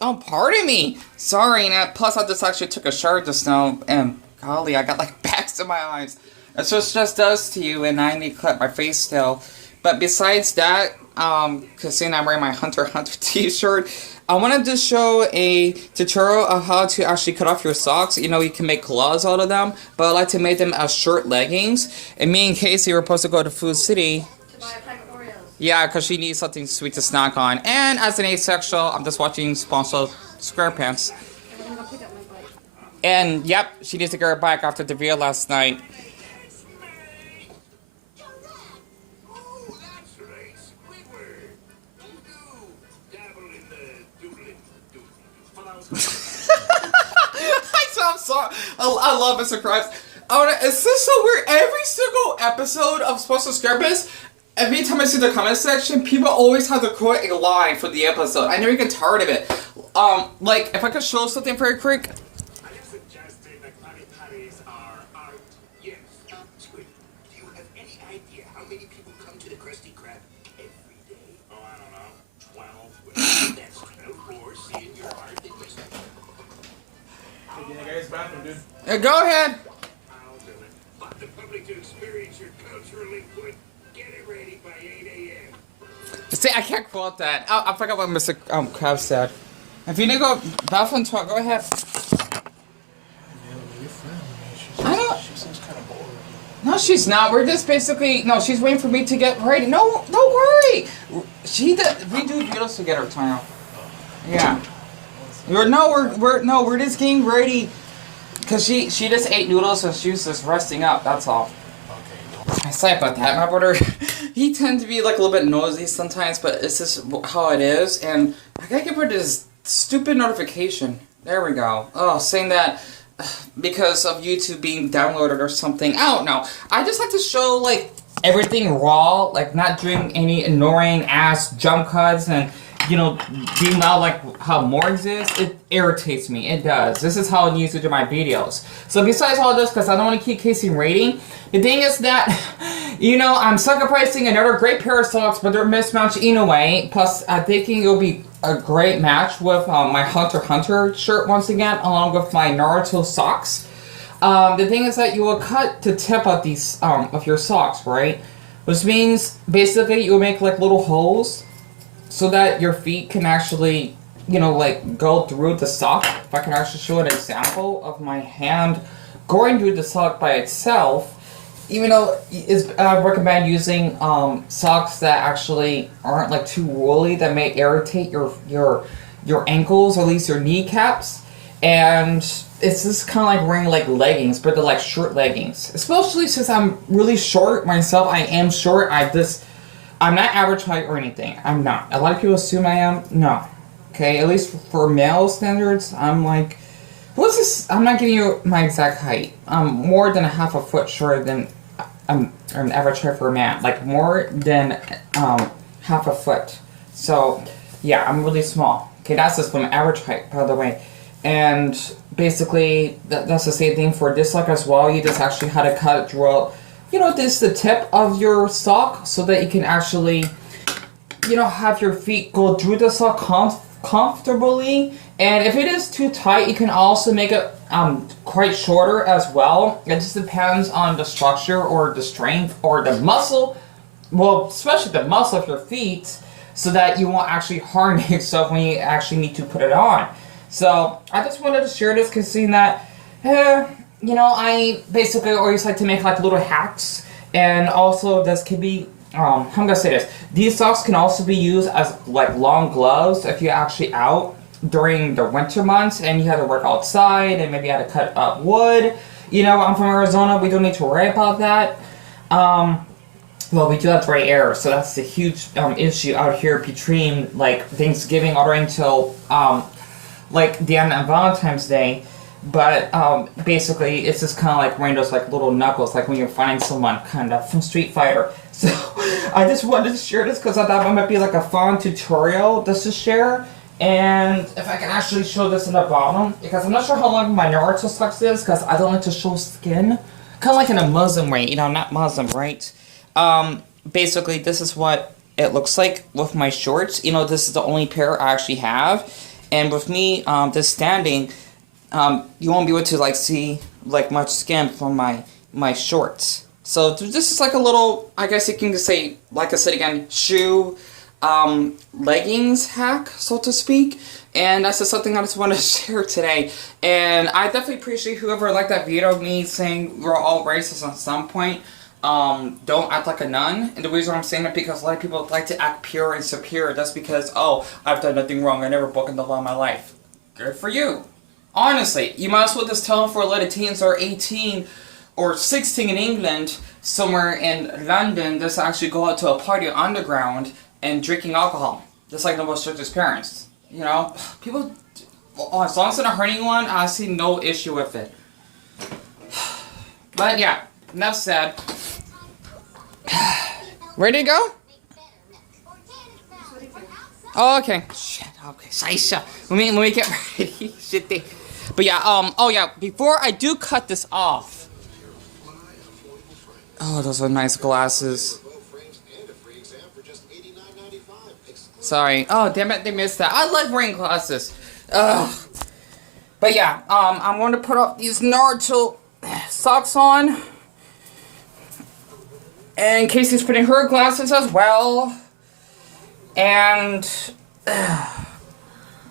Oh, pardon me. Sorry, and plus I just actually took a shower just now, and golly, I got like bags in my eyes. That's what it just does to you, and I need to cut my face still. But besides that, cause seeing I'm wearing my Hunter x Hunter t-shirt, I wanted to show a tutorial of how to actually cut off your socks. You know, you can make gloves out of them, but I like to make them as short leggings. And me and Casey were supposed to go to Food City. To buy a pack of Oreos. Yeah, because she needs something sweet to snack on. And as an asexual, I'm just watching Sponsored SquarePants. And we're gonna go pick up my bike. And yep, she needs to get her back after the video last night. I'm sorry. I love Mr. Krabs. Oh, is this so weird? Every single episode of Sponsored SquarePants, every time I see the comment section, people always have to quote a line for the episode. I never get tired of it. Like, if I could show something very quick. Are you suggesting that Krabby Patties are art? Yes. Squid, do you have any idea how many people come to the Krusty Krab every day? Oh, I don't know. 12. Well, that's 12 more seeing your art than you said. Taking the guy's bathroom, dude. Go ahead. I'll do it. Want the public to experience your cultural input? Get it ready by 8 a.m. See, I can't quote that. I forgot what Mr. Krabs said. If you need to go bathroom talk, go ahead. I don't. She seems kind of bored. No, she's not. We're just basically no. She's waiting for me to get ready. No, don't worry. We do videos together, Tanya. Yeah. We're just getting ready. Cause she just ate noodles and she was just resting up. That's all. Okay. I say about that. My brother, he tends to be like a little bit noisy sometimes, but it's just how it is. And I gotta get rid of this stupid notification. There we go. Oh, saying that because of YouTube being downloaded or something. I don't know. I just like to show like everything raw, like not doing any annoying ass jump cuts and you know being loud like how Morgs is. It irritates me. It does. This is how I used to do my videos. So besides all this, because I don't want to keep Casey rating, the thing is that you know I'm sacrificing another great pair of socks, but they're mismatched in a way. Plus, I'm thinking it'll be a great match with my Hunter x Hunter shirt once again, along with my Naruto socks. The thing is that you will cut the tip of these of your socks, right? Which means basically you will make like little holes so that your feet can actually, you know, like go through the sock. If I can actually show an example of my hand going through the sock by itself, even though it's recommend using socks that actually aren't like too woolly, that may irritate your ankles or at least your kneecaps. And it's just kind of like wearing like leggings, but they're like short leggings. Especially since I'm really short myself. I am short. I'm not average height or anything. I'm not. A lot of people assume I am. No. Okay, at least for male standards, I'm like, what's this? I'm not giving you my exact height. I'm more than a half a foot shorter than an average height for a man. Like more than half a foot. So yeah, I'm really small. Okay, that's just from average height, by the way. And basically, that's the same thing for this sock as well. You just actually had to cut it throughout. You know, this is the tip of your sock so that you can actually, you know, have your feet go through the sock comfortably. And if it is too tight, you can also make it quite shorter as well. It just depends on the structure or the strength or the muscle. Well, especially the muscle of your feet, so that you won't actually harm yourself when you actually need to put it on. So I just wanted to share this because seeing that, you know, I basically always like to make like little hacks, and also this could be, how am I gonna say this? These socks can also be used as like long gloves if you're actually out during the winter months and you have to work outside and maybe you have to cut up wood. You know, I'm from Arizona, we don't need to worry about that. Well, we do have dry air, so that's a huge issue out here between like Thanksgiving all the way until like the end of Valentine's Day. But basically, it's just kind of like wearing those like little knuckles, like when you're fighting someone, kind of from Street Fighter. So I just wanted to share this because I thought it might be like a fun tutorial just to share. And if I can actually show this in the bottom, because I'm not sure how long my Naruto socks is, because I don't like to show skin. Kind of like in a Muslim way, you know, not Muslim, right? Basically, this is what it looks like with my shorts. You know, this is the only pair I actually have. And with me, this standing, you won't be able to, like, see, like, much skin from my shorts. So this is like a little, I guess you can say, like I said again, shoe, leggings hack, so to speak. And that's just something I just want to share today. And I definitely appreciate whoever liked that video of me saying we're all racist at some point. Don't act like a nun. And the reason I'm saying that because a lot of people like to act pure and superior. That's because, oh, I've done nothing wrong. I never broken the law in my life. Good for you. Honestly, you might as well just tell them for a lot of teens or 18 or 16 in England, somewhere in London, just actually go out to a party underground and drinking alcohol. Just like the most strictest parents. You know, people, as long as they're not hurting one, I see no issue with it. But yeah, enough said. Ready to go? Oh, okay. Shit, okay. Saisha. Let me get ready. Shit. But yeah, oh yeah, before I do cut this off. Oh, those are nice glasses. Sorry. Oh, damn it, they missed that. I like wearing glasses. Ugh. But yeah, I'm going to put up these Naruto socks on. And Casey's putting her glasses as well. And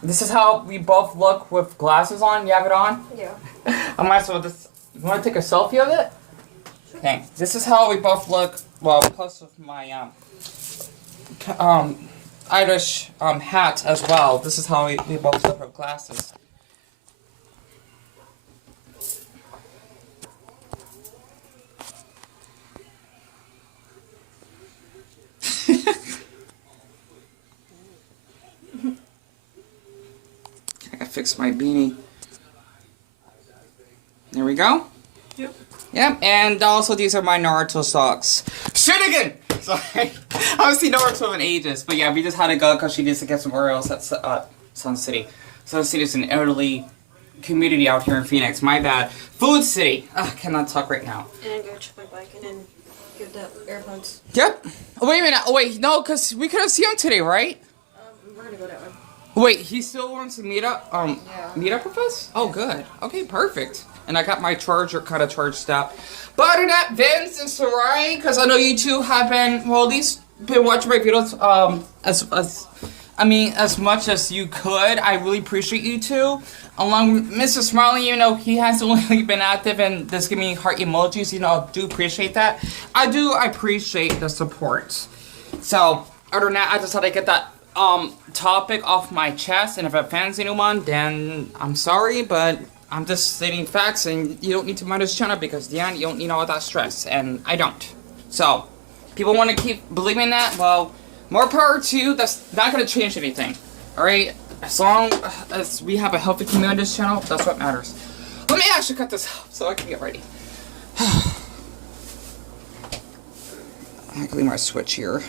this is how we both look with glasses on. You have it on? Yeah. I might as well just... You want to take a selfie of it? Okay. This is how we both look. Well, plus with my Irish hat as well. This is how we both look with glasses. I gotta fix my beanie. There we go. Yep. Yep, and also these are my Naruto socks. Shit again! Sorry. I haven't seen Naruto in ages. But yeah, we just had to go because she needs to get some Oreos at Sun City. Sun City is an elderly community out here in Phoenix. My bad. Food City. Ugh, cannot talk right now. And go check my bike and then give the AirPods. Yep. Oh, wait a minute. Oh, wait, no, because we couldn't see him today, right? We're gonna go that way. Wait, he still wants to meet up? Yeah. Meet up with us? Oh, good. Okay, perfect. And I got my charger kind of charged up. But other than that, Vince and Sarai, because I know you two have been, well, at least been watching my videos as much as you could. I really appreciate you two. Along with Mr. Smiley, you know, he hasn't really been active and just giving me heart emojis. You know, I do appreciate that. I appreciate the support. So, other than that, I just had to get that topic off my chest. And if it offends anyone, then I'm sorry, but I'm just stating facts, and you don't need to mind this channel because, Deon, you don't need all that stress, and I don't. So, people want to keep believing that, well, more power to you. That's not going to change anything, alright? As long as we have a healthy community on this channel, that's what matters. Let me actually cut this off so I can get ready. I can leave my switch here.